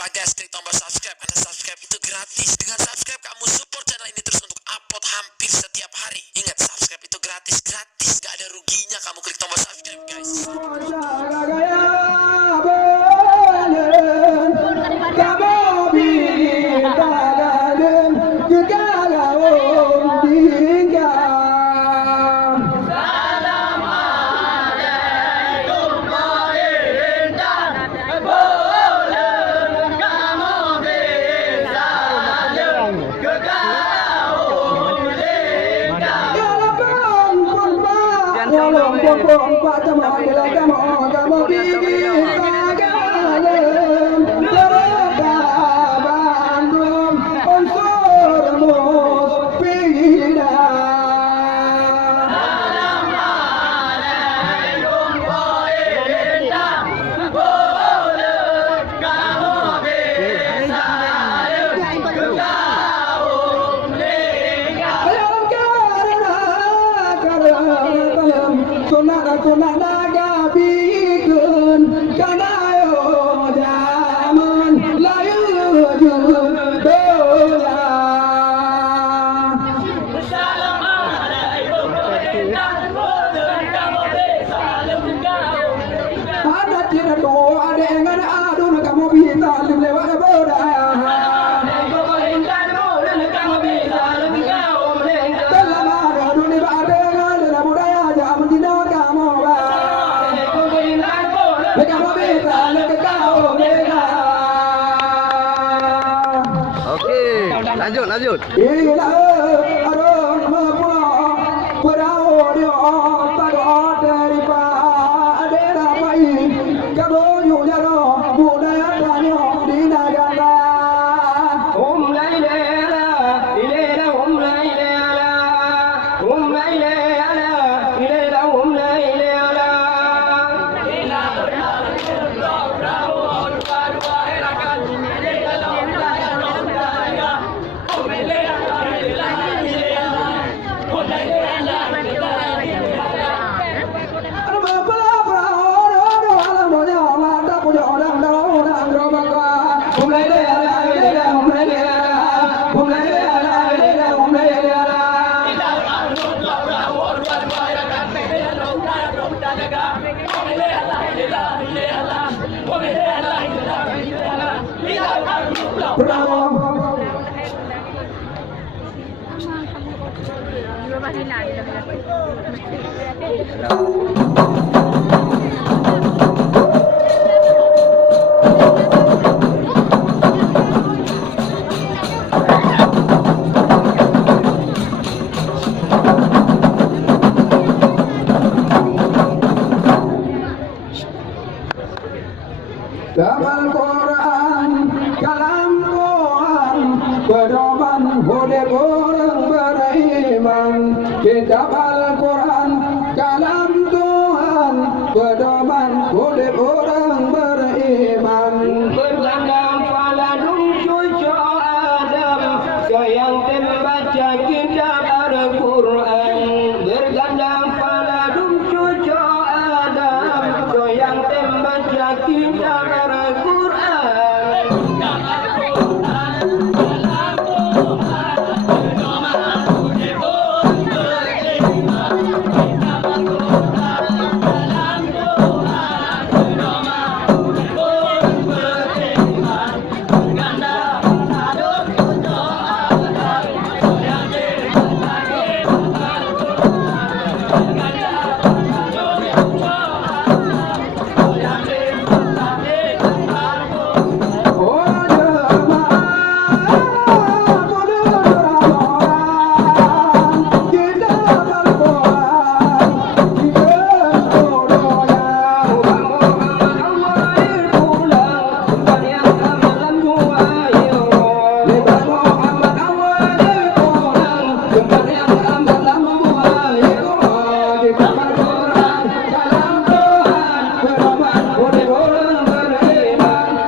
lupa guys, klik tombol subscribe karena subscribe itu gratis. Dengan subscribe kamu support channel ini terus untuk upload hampir setiap hari. Ingat, subscribe itu gratis, gak ada ruginya kamu klik tombol subscribe guys. Lanjut. Dalam Quran, kalam Tuhan, pedoman boleh orang beriman. Kitab Al-Quran, kalam Tuhan, pedoman boleh orang beriman. Bergandang faladum cucu Adam, sayang membaca kitab Al-Quran. Bergandang faladum cucu Adam, sayang membaca kitab Al-Quran.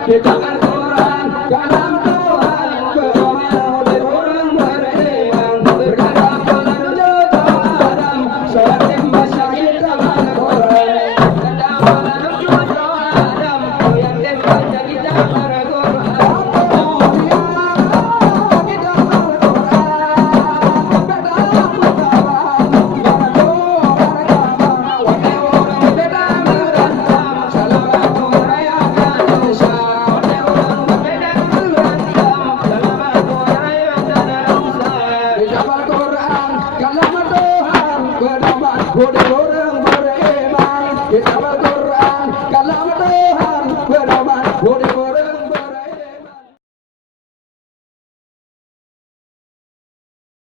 Kita